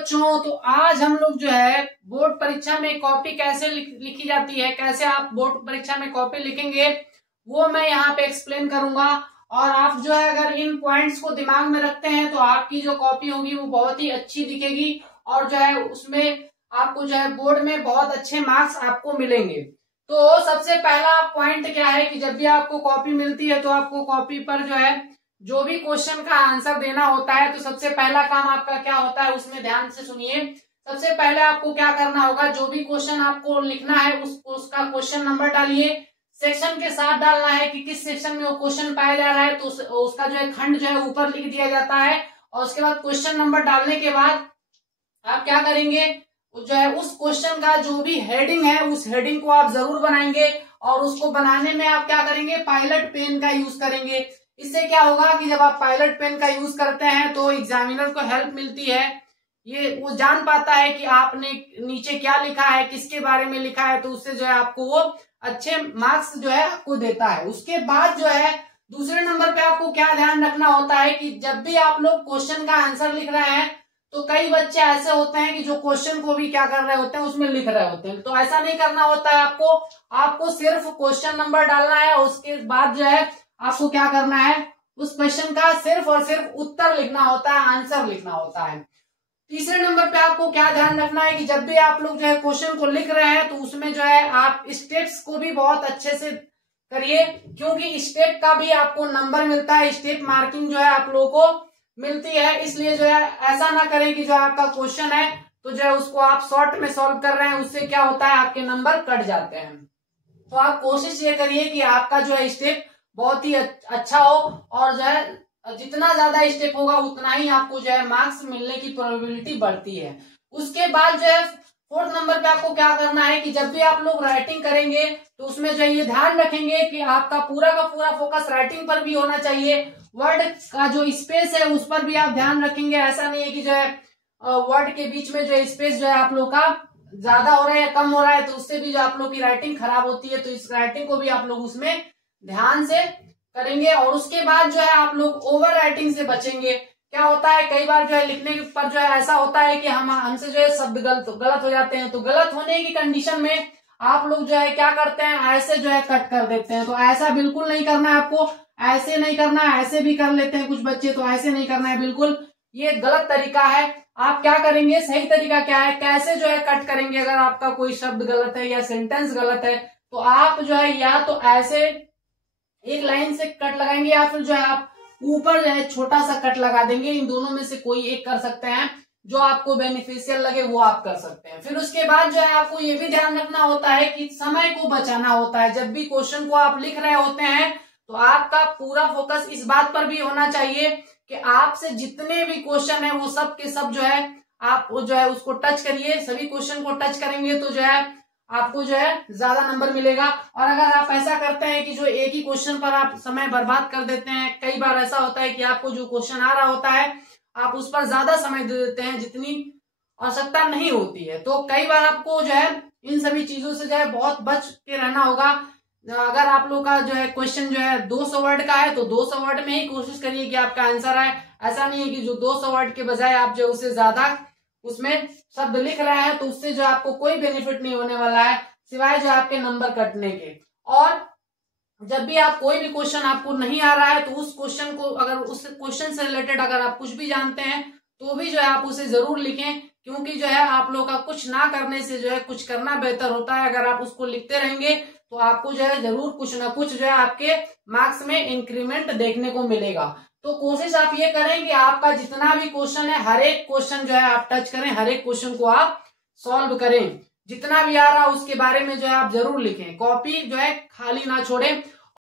बच्चों, तो आज हम लोग जो है बोर्ड परीक्षा में कॉपी कैसे लिखी जाती है, कैसे आप बोर्ड परीक्षा में कॉपी लिखेंगे, वो मैं यहाँ पे एक्सप्लेन करूंगा। और आप जो है अगर इन पॉइंट्स को दिमाग में रखते हैं तो आपकी जो कॉपी होगी वो बहुत ही अच्छी दिखेगी और जो है उसमें आपको जो है बोर्ड में बहुत अच्छे मार्क्स आपको मिलेंगे। तो सबसे पहला पॉइंट क्या है कि जब भी आपको कॉपी मिलती है तो आपको कॉपी पर जो है जो भी क्वेश्चन का आंसर देना होता है। तो सबसे पहला काम आपका क्या होता है उसमें ध्यान से सुनिए। सबसे पहले आपको क्या करना होगा, जो भी क्वेश्चन आपको लिखना है उसका क्वेश्चन नंबर डालिए, सेक्शन के साथ डालना है कि किस सेक्शन में वो क्वेश्चन पाया जा रहा है, तो उसका जो है खंड जो है ऊपर लिख दिया जाता है। और उसके बाद क्वेश्चन नंबर डालने के बाद आप क्या करेंगे, जो है उस क्वेश्चन का जो भी हेडिंग है उस हेडिंग को आप जरूर बनाएंगे। और उसको बनाने में आप क्या करेंगे, पायलट पेन का यूज करेंगे। इससे क्या होगा कि जब आप पायलट पेन का यूज करते हैं तो एग्जामिनर को हेल्प मिलती है, ये वो जान पाता है कि आपने नीचे क्या लिखा है, किसके बारे में लिखा है, तो उससे जो है आपको वो अच्छे मार्क्स जो है आपको देता है। उसके बाद जो है दूसरे नंबर पे आपको क्या ध्यान रखना होता है कि जब भी आप लोग क्वेश्चन का आंसर लिख रहे हैं तो कई बच्चे ऐसे होते हैं कि जो क्वेश्चन को भी क्या कर रहे होते हैं उसमें लिख रहे होते हैं। तो ऐसा नहीं करना होता है, आपको सिर्फ क्वेश्चन नंबर डालना है। उसके बाद जो है आपको क्या करना है, उस क्वेश्चन का सिर्फ और सिर्फ उत्तर लिखना होता है, आंसर लिखना होता है। तीसरे नंबर पे आपको क्या ध्यान रखना है कि जब भी आप लोग जो है क्वेश्चन को लिख रहे हैं तो उसमें जो है आप स्टेप्स को भी बहुत अच्छे से करिए, क्योंकि स्टेप का भी आपको नंबर मिलता है, स्टेप मार्किंग जो है आप लोगों को मिलती है। इसलिए जो है ऐसा ना करें कि जो आपका क्वेश्चन है तो जो है उसको आप शॉर्ट में सॉल्व कर रहे हैं, उससे क्या होता है आपके नंबर कट जाते हैं। तो आप कोशिश ये करिए कि आपका जो है स्टेप बहुत ही अच्छा हो और जो है जितना ज्यादा स्टेप होगा उतना ही आपको जो है मार्क्स मिलने की प्रोबेबिलिटी बढ़ती है। उसके बाद जो है फोर्थ नंबर पे आपको क्या करना है कि जब भी आप लोग राइटिंग करेंगे तो उसमें जो ये ध्यान रखेंगे कि आपका पूरा का पूरा फोकस राइटिंग पर भी होना चाहिए। वर्ड का जो स्पेस है उस पर भी आप ध्यान रखेंगे। ऐसा नहीं है कि जो है वर्ड के बीच में जो स्पेस जो है आप लोग का ज्यादा हो रहा है या कम हो रहा है, तो उससे भी जो आप लोग की राइटिंग खराब होती है। तो इस राइटिंग को भी आप लोग उसमें ध्यान से करेंगे। और उसके बाद जो है आप लोग ओवर राइटिंग से बचेंगे। क्या होता है कई बार जो है लिखने पर जो है ऐसा होता है कि हमसे जो है शब्द गलत हो जाते हैं। तो गलत होने की कंडीशन में आप लोग जो है क्या करते हैं, ऐसे जो है कट कर देते हैं। तो ऐसा बिल्कुल नहीं करना है आपको, ऐसे नहीं करना है, ऐसे भी कर लेते हैं कुछ बच्चे, तो ऐसे नहीं करना है बिल्कुल, ये गलत तरीका है। आप क्या करेंगे, सही तरीका क्या है, कैसे जो है कट करेंगे। अगर आपका कोई शब्द गलत है या सेंटेंस गलत है तो आप जो है या तो ऐसे एक लाइन से कट लगाएंगे या फिर जो है आप ऊपर जो है छोटा सा कट लगा देंगे। इन दोनों में से कोई एक कर सकते हैं, जो आपको बेनिफिशियल लगे वो आप कर सकते हैं। फिर उसके बाद जो है आपको ये भी ध्यान रखना होता है कि समय को बचाना होता है। जब भी क्वेश्चन को आप लिख रहे होते हैं तो आपका पूरा फोकस इस बात पर भी होना चाहिए कि आपसे जितने भी क्वेश्चन है वो सब के सब जो है आप जो है उसको टच करिए। सभी क्वेश्चन को टच करेंगे तो जो है आपको जो है ज्यादा नंबर मिलेगा। और अगर आप ऐसा करते हैं कि जो एक ही क्वेश्चन पर आप समय बर्बाद कर देते हैं, कई बार ऐसा होता है कि आपको जो क्वेश्चन आ रहा होता है आप उस पर ज्यादा समय दे देते हैं जितनी आवश्यकता नहीं होती है। तो कई बार आपको जो है इन सभी चीजों से जो है बहुत बच के रहना होगा। अगर आप लोग का जो है क्वेश्चन जो है 200 वर्ड का है तो 200 वर्ड में ही कोशिश करिए कि आपका आंसर आए। ऐसा नहीं है कि जो 200 वर्ड के बजाय आप जो उससे ज्यादा उसमें शब्द लिख रहे हैं, तो उससे जो आपको कोई बेनिफिट नहीं होने वाला है सिवाय जो आपके नंबर कटने के। और जब भी आप कोई भी क्वेश्चन आपको नहीं आ रहा है तो उस क्वेश्चन को, अगर उस क्वेश्चन से रिलेटेड अगर आप कुछ भी जानते हैं तो भी जो है आप उसे जरूर लिखें, क्योंकि जो है आप लोग का कुछ ना करने से जो है कुछ करना बेहतर होता है। अगर आप उसको लिखते रहेंगे तो आपको जो है जरूर कुछ ना कुछ जो है आपके मार्क्स में इंक्रीमेंट देखने को मिलेगा। तो कोशिश आप ये करें कि आपका जितना भी क्वेश्चन है हर एक क्वेश्चन जो है आप टच करें, हर एक क्वेश्चन को आप सॉल्व करें। जितना भी आ रहा उसके बारे में जो है आप जरूर लिखें, कॉपी जो है खाली ना छोड़ें।